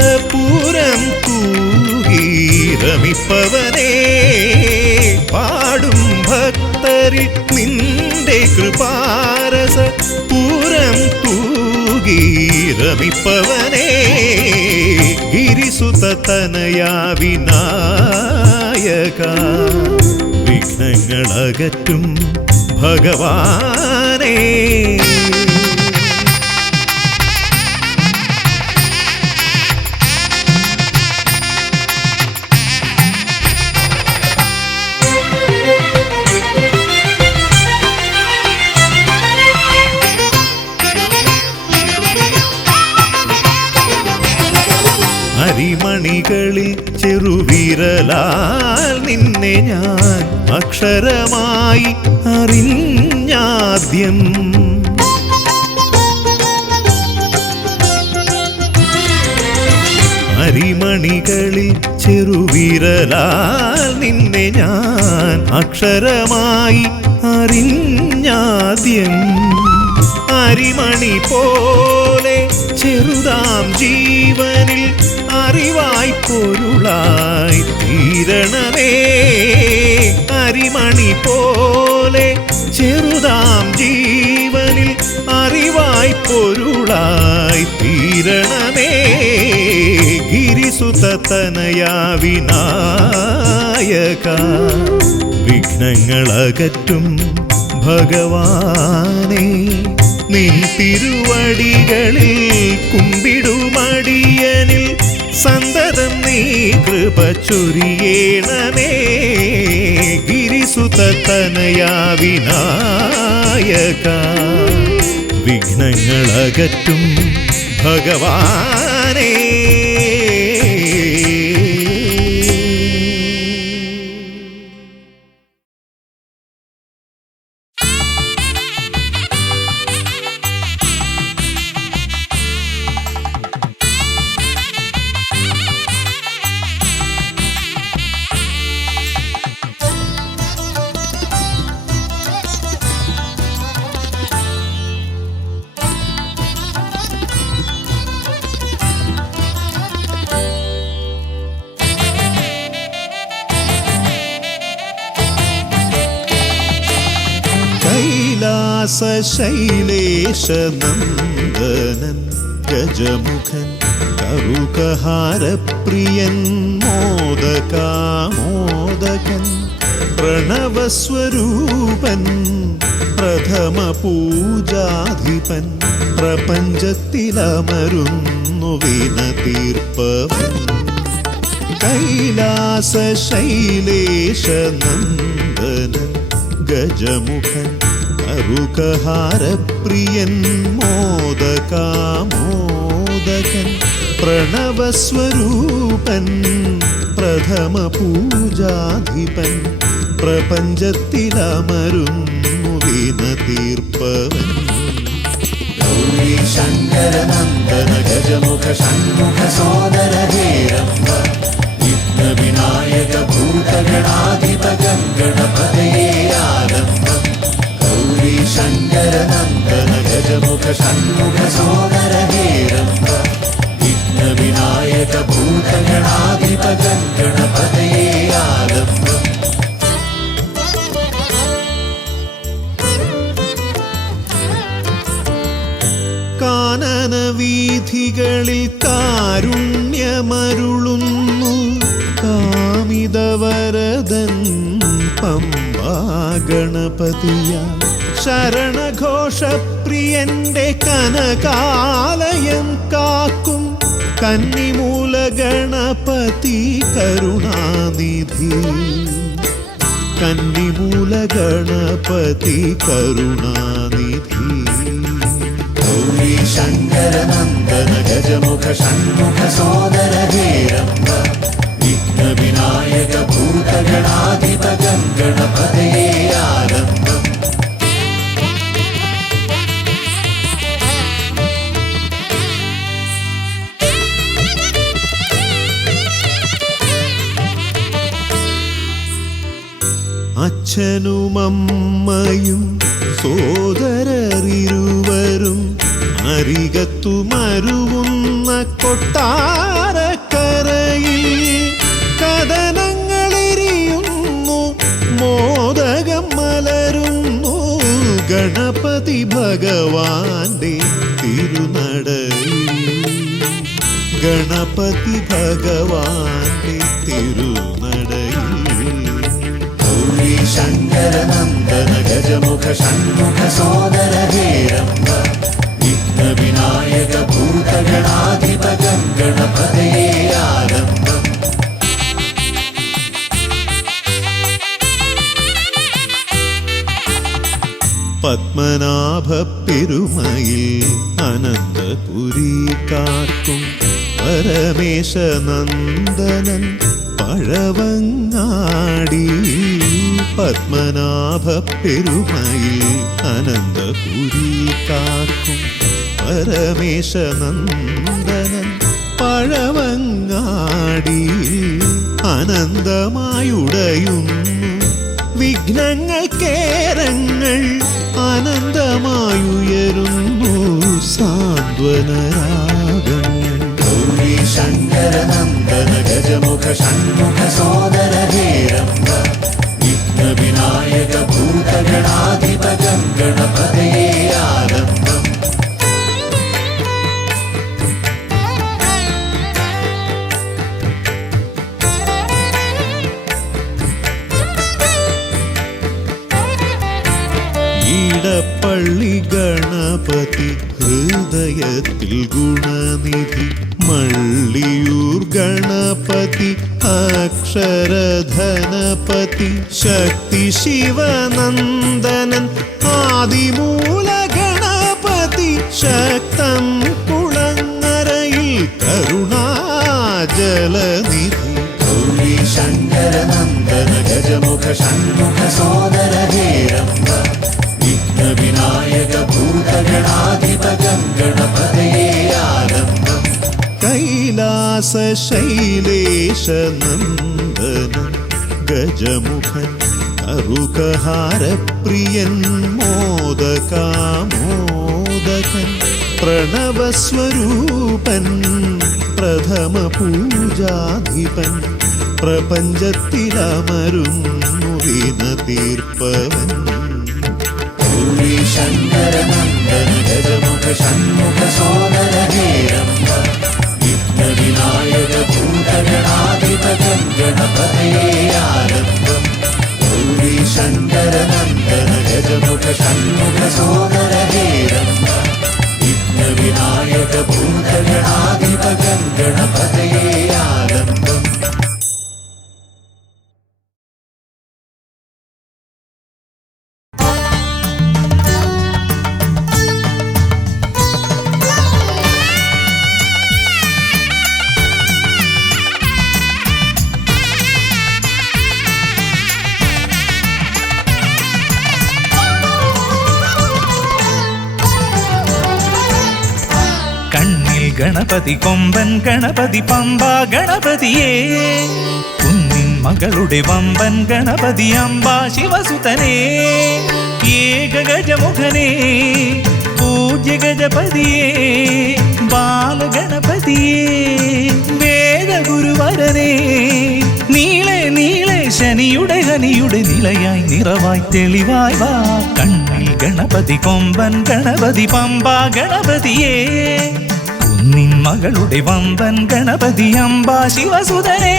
തൂകീരമിപ്പവനേ പാടും ഭക്തരിൽ നിന്റെ കൃപാരസപൂരം തൂകീരമിപ്പവനേ ഗിരിസുതതനയാ വിനായക വിഘ്നങ്ങളകറ്റും ഭഗവാനേ അരിമണികളിൽ ചെറുവിരലാൽ നിന്നെ ഞാൻ അക്ഷരമായി അറിഞ്ഞാദ്യം അരിമണികളിൽ ചെറുവിരലാൽ നിന്നെ ഞാൻ അക്ഷരമായി അറിഞ്ഞാദ്യം അരിമണി പോലെ ചെറുതാം ജീവനിൽ അറിവായി പൊരുളായി തീരണമേ അരിമണി പോലെ ചെറുതാം ജീവനിൽ അറിവായി പൊരുളായി തീരണമേ ഗിരിസുതതനയാ വിനായക വിഘ്നങ്ങളകറ്റും ഭഗവാനേ നിൻ തിരുവടികളിൽ കുമ്പിടുമടിയനിൽ സന്തതം നീ കൃപ ചൊരിയേണമേ ഗിരിസുതനയാ വിനായക വിഘ്നങ്ങളകറ്റും ഭഗവാനേ. ശൈലേശനന്ദനൻ ഗജമുഖൻ കറുകഹാരപ്രിയൻ മോദകാമോദകൻ പ്രണവസ്വരൂപൻ പ്രഥമ പൂജാധിപൻ പ്രപഞ്ചത്തിലമരുന്നു വിനതീർപ്പവൻ കൈലാസ ശൈലേശനന്ദനൻ ഗജമുഖൻ കറുകഹാരപ്രിയൻ മോദകാമോദകൻ പ്രണവസ്വരൂപൻ പ്രഥമ പൂജാധിപൻ പ്രപഞ്ചത്തിലമരുന്നു വിനതീർപ്പവൻ ഗൗരീ ശങ്കരനന്ദന ഗജമുഖ ഷൺമുഖ സോദര ഹേരംബ വിഘ്ന വിനായക ഭൂതഗണാധിപ ഗണപതയേ ആരംഭം ഗൗരീ ശങ്കരനന്ദന ഗജമുഖ ഷൺമുഖ സോദര ഹേരംബ വിഘ്ന വിനായക ഭൂതഗണാധിപ ഗണപതയേ ആരംഭം. കാനന വീഥികളിൽ കാരുണ്യമരുളുന്നു കാമിതവരദൻ പമ്പാ ഗണപതിയ ശരണഘോഷപ്രിയന്റെ കനകാലയം കാക്കും കന്നിമൂല ഗണപതി കരുണാനിധി കന്നിമൂല ഗണപതി കരുണാനിധി ഗൗരീ ശങ്കരനന്ദന ഗജമുഖ ഷൺമുഖ സോദര ഹേരംബ വിഘ്ന വിനായക ഭൂതഗണാധിപ ഗണപതയേ ആരംഭം. അച്ഛനുമമ്മയും സോദരരിരുവരും അരികത്തു മരുവുന്ന കൊട്ടാരക്കരയിൽ കഥനങ്ങളെരിയുന്നു മോദകം മലരുന്നു ഗണപതി ഭഗവാന്റെ തിരുനടയിൽ ഗണപതി ഭഗവാന്റെ തിരുനടയിൽ ഗൗരീ ശങ്കരനന്ദന ഗജമുഖ ഷൺമുഖ സോദര ഹേരംബ വിഘ്ന വിനായക ഭൂതഗണാധിപ ഗണപതയേ ആരംഭം. പത്മനാഭ പെരുമയിൽ അനന്തപുരി കാക്കും പരമേശനന്ദനൻ പഴവങ്ങാടി പത്മനാഭ പെരുമയിൽ അനന്തപുരി കാക്കും പരമേശനന്ദനൻ പഴവങ്ങാടി അനന്തമായുടയുന്നു വിഘ്നങ്ങൾ കേരങ്ങൾ അനന്തമായുയരുന്നു സാന്ത്വനരാഗങ്ങൾ ഗൗരീ ശങ്കരനന്ദന ഗജമുഖ ഷൺമുഖ സോദര ഹേരംബ വിഘ്ന വിനായക ഭൂതഗണാധിപ ഗണപതയേ ആരംഭം. പള്ളി ഗണപതി ഹൃദയത്തിൽ ഗുണനിധി മള്ളിയൂർ ഗണപതി അക്ഷരധനപതി ശക്തി ശിവനന്ദനൻ ആദിമൂല ഗണപതി ശക്തം കുളങ്ങരയിൽ കരുണാജലനിധി ഗൗരി ശങ്കര നന്ദന ഗജമുഖ ഷൺമുഖ സോദര ഹേരംബ വിഘ്ന വിനായക ഭൂതഗണാധിപ ഗണപതയേ ആലംബം കൈലാസ ശൈലേശ നന്ദന ഗജമുഖൻ കറുകഹാരപ്രിയൻ മോദകാമോദകൻ പ്രണവസ്വരൂപൻ പ്രഥമ പൂജാധിപൻ പ്രപഞ്ചത്തിലമരുന്നു വിന തീർപ്പവൻ ഗൗരി ശങ്കര നന്ദന ഗജമുഖ ഷൺമുഖ സോദര ഹേരംബ വിഘ്ന വിനായക ഭൂതഗണാധിപ ഗണപതയേ ആലംബം ഗൗരി ശങ്കര നന്ദന ഗജമുഖ ഷൺമുഖ സോദര ഹേരംബ വിഘ്ന വിനായക ഭൂതഗണാധിപ ഗണപതയേ ആലംബം ഗണപതി കൊമ്പൻ ഗണപതി പമ്പ ഗണപതിയേ കുന്നിൻ മകളുടെ വമ്പൻ ഗണപതി അമ്പ ശിവസുതനേ ഏക ഗജമുഖനേ പൂജ്യ ഗജപതിയേ ബാലഗണപതിയേ വേദഗുരുവരനേ നീളെ നീളെ ശനിയുടെ ഹനിയുടെ നിലയായി നിറവായി തെളിവായി വാ കണ്ണിൽ ഗണപതി കൊമ്പൻ ഗണപതി പമ്പ ഗണപതിയേ നിൻ മകളുടെ വമ്പൻ ഗണപതി അമ്പ ശിവസുതനേ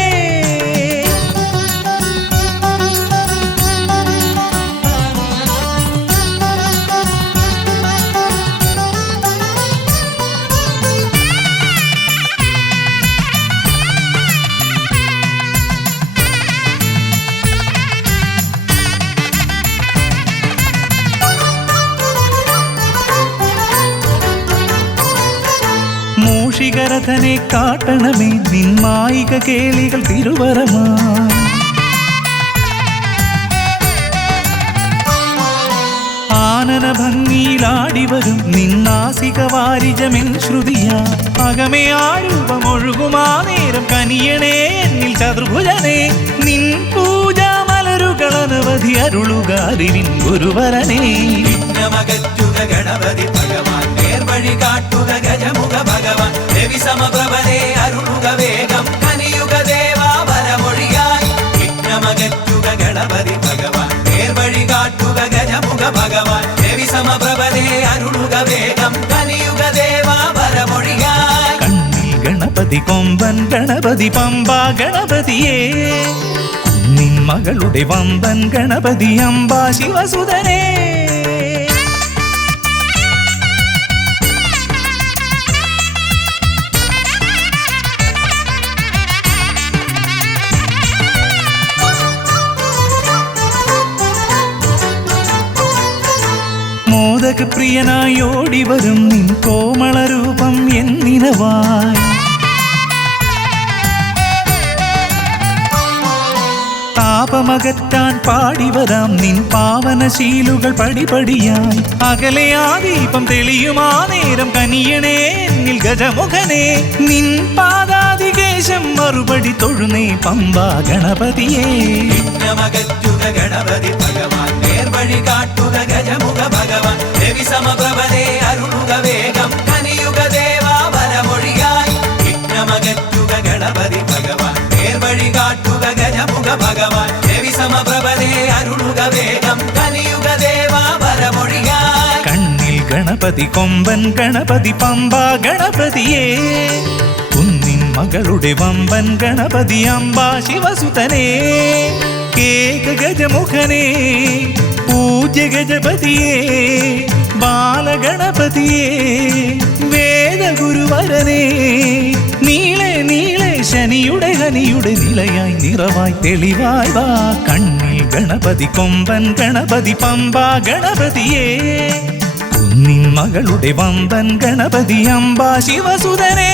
മൂഷികരഥനെ കാട്ടണമേ നിന്മായിക കേളികൾ തിരുവരമാ ആനന ഭംഗിയിലാടിവരും നിന്നാസിക വാരിജമെൻ ശ്രുതിയാ അകമേ ആരൂപമൊഴുകുമാ നേരം കനിയണേ എന്നിൽ ചതുർഭുജനേ നിൻ പൂജാ മലരുകളനവധി അരുളുക അറിവിൻ ഗുരുവരനേ വിഘ്നമകറ്റുക ഗണപതി ഭഗവാൻ നേർവഴി കാട്ടുക ഗജമുഖ ഭഗവാൻ രവി സമപ്രഭനെ അരുളുക വേഗം കനിയുക ദേവാ വരമൊഴിയായി വിഘ്നമകറ്റുക ഗണപതി ഭഗവാൻ നേർവഴി കാട്ടുക ഗജമുഖ ഭഗവാൻ രവി സമപ്രഭനെ അരുളുക വേഗം കനിയുക ദേവാ വരമൊഴിയായി കണ്ണിൽ ഗണപതി കൊമ്പൻ ഗണപതി പമ്പ ഗണപതിയേ നിൻ മകളുടെ വമ്പൻ ഗണപതി അമ്പ ശിവസുതനേ മോദകപ്രിയനായി ഓടിവരും നിൻ കോമളരൂപം എന്നിനവായി താപമകറ്റാൻ പാടിവരാം നിൻ പാവനശീലുകൾ പടിപടിയായി അകലെ ആ ദീപം തെളിയുമാ നേരം കനിയണേ എന്നിൽ ഗജമുഖനേ നിൻ പാദാതികേശം മറുപടി തൊഴുന്നേ പമ്പ ഗണപതിയേ വിഘ്നമകറ്റുക ഗണപതി ഭഗവാൻ നേർവഴി കാട്ടുക ഗജമുഖ ഭഗവാൻ രവി സമപ്രഭനെ അരുളുക വേഗം കനിയുക ദേവാ വരമൊഴിയായി വിഘ്നമകറ്റുക ഗണപതി ഭഗവാൻ നേർവഴി കാട്ടുക ഗജമുഖ ഭഗവാൻ രവി സമപ്രഭനെ അരുളുക വേഗം കനിയുക ദേവാ വരമൊഴിയായി കണ്ണിൽ ഗണപതി കൊമ്പൻ ഗണപതി പമ്പ ഗണപതിയേ കുന്നിൻ മകളുടെ വമ്പൻ ഗണപതി അമ്പ ശിവസുതനേ ഏക ഗജമുഖനേ പൂജ്യ ഗജപതിയേ ബാലഗണപതിയേ വേദഗുരുവരനേ നീളെ നീളെ ശനി കനിയുടെ നിലയായി നിറവായി തെളിവായി വാ കണ്ണിൽ ഗണപതി കൊമ്പൻ ഗണപതി പമ്പാ ഗണപതിയേ കുന്നിൻ മകളുടെ വമ്പൻ ഗണപതി അംബാ ശിവസുതനേ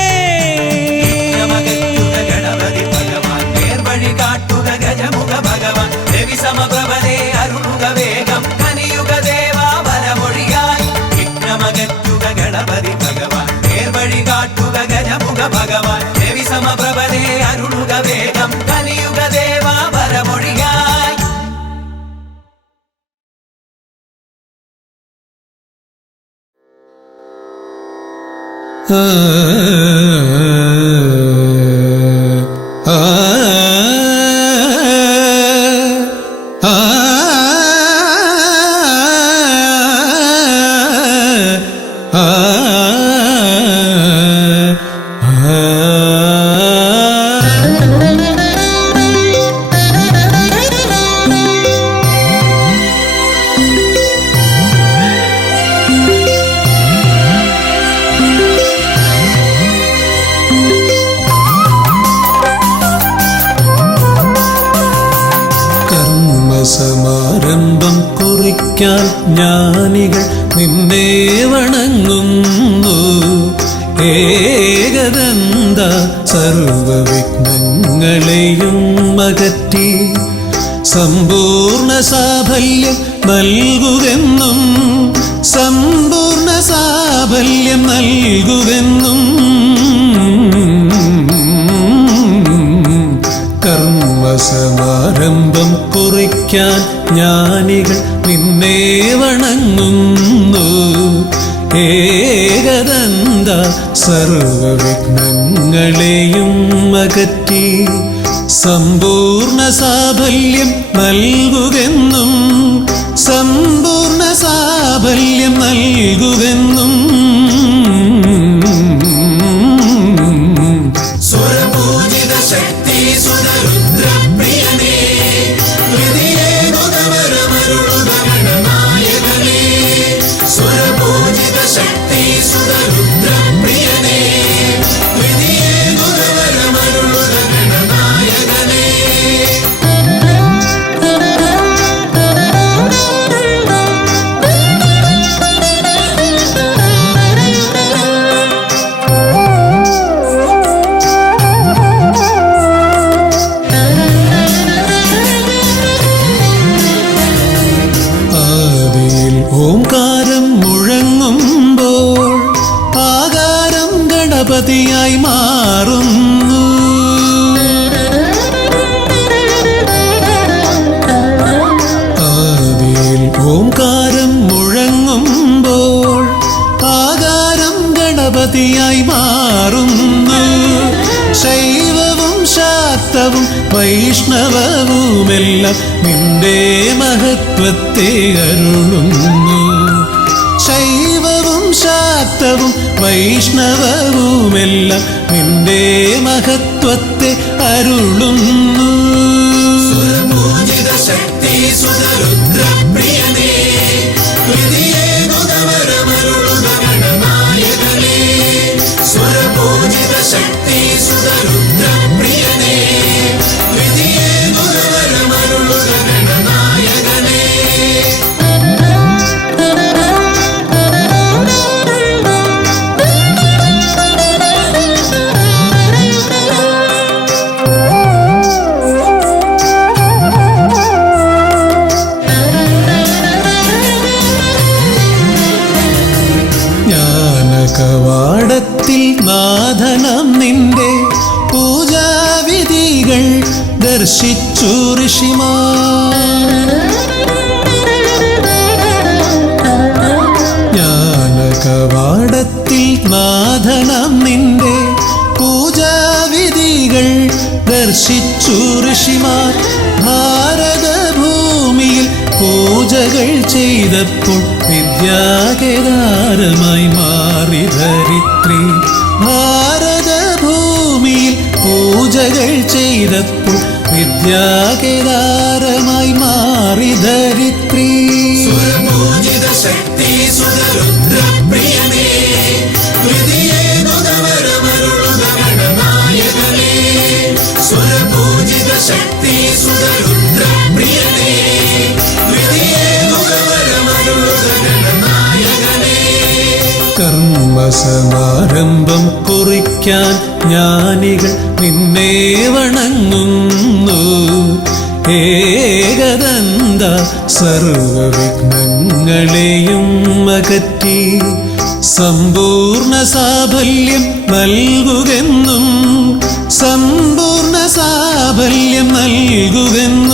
ഗണപതി ഭഗവാൻ നേർവഴി കാട്ടുക ഗജമുഖ ഭഗവാൻ രവി സമപ്രഭനെ അരുളുക വേഗം കനിയുക ദേവാ വരമൊഴിയായി വിഘ്നമകറ്റുക ഗണപതി ഭഗവാൻ നേർവഴി കാട്ടുക ഗജമുഖ ഭഗവാൻ രവി സമപ്രഭനെ അരുളുക വേഗം കനിയുക ദേവാ വരമൊഴിയായി. സമാരംഭം കുറിക്കാൻ ജ്ഞാനികൾ നിന്നെ വണങ്ങുന്നു ഏകദന്ത സർവവിഘ്നങ്ങളെയും അകറ്റി സമ്പൂർണ്ണ സാഫല്യം നൽകുകെന്നും സമ്പൂർണ്ണ സാഫല്യം നൽകുകെന്നും കർമ്മസമാരംഭം കുറിക്കാൻ ജ്ഞാനികൾ നിന്നെ വണങ്ങുന്നു ഏകദന്ത സർവവിഘ്നങ്ങളെയും അകറ്റി സമ്പൂർണ്ണ സാഫല്യം നൽകുകെന്നും സമ്പൂർണ്ണ സാഫല്യം നൽകുകെന്നും സ്വരപൂജിത ശക്തി സുതരുദ്രപ്രിയനേ ഹൃദയേകുതവരമരുളുക ഗണനായകനേ സ്വരപൂജിത ശക്തി സുതരുദ്രപ്രിയനേ ഹൃദയേകുതവരമരുളുക ഗണനായകനേ. ഓംകാരം മുഴങ്ങുമ്പോൾ ആകാരം ഗണപതിയായി മാറുന്നു ആദിയിൽ ഓംകാരം മുഴങ്ങുമ്പോൾ ആകാരം ഗണപതിയായി മാറുന്നു ശൈവവും ശാക്തവും വൈഷ്ണവവുമെല്ലാം നിന്റെ മഹത്വത്തെ അരുളുന്നു ശൈവവും ശാക്തവും വൈഷ്ണവവുമെല്ലാം നിന്റെ മഹത്വത്തെ അരുളുന്നു സ്വരപൂജിത ശക്തി സുതരുദ്രപ്രിയനേ ഹൃദയേകുതവരമരുളുക ഗണനായകനേ സ്വരപൂജിത ശക്തി സുതരുദ്രപ്രിയനേ ഹൃദയേകുതവരമരുളുക ഗണനായകനേ. ജ്ഞാനകവാടത്തിൽ നാഥനം നിന്റെ പൂജാവിധികൾ ദർശിച്ചു ഋഷിമാർ ജ്ഞാനകവാടത്തിൽ നാഥനം നിന്റെ പൂജാവിധികൾ ദർശിച്ചു ഋഷിമാർ ഭാരതഭൂമിയിൽ പൂജകൾ ചെയ്തപ്പോൾ വിദ്യാകേദാരമായി മാറി ധരിത്രി ഭാരതഭൂമിയിൽ പൂജകൾ ചെയ്തപ്പോൾ വിദ്യാകേദാരമായി മാറി ധരിത്രി സ്വരപൂജിത ശക്തി സുതരുദ്രപ്രിയനേ ഹൃദയേകുതവരമരുളുക ഗണനായകനേ സ്വര ശക്തി സുതരുദ്രപ്രിയനേ വരമരുളുക ഗണനായകനേ കർമ്മസമാരംഭം കുറിക്കാൻ ജ്ഞാനികൾ നിന്നെ വണങ്ങുന്നു ഏകദന്ത സർവവിഘ്നങ്ങളെയും അകറ്റി സമ്പൂർണ്ണ സാഫല്യം നൽകുകെന്നും സമ്പൂർണ്ണ സാഫല്യം നൽകുകെന്നും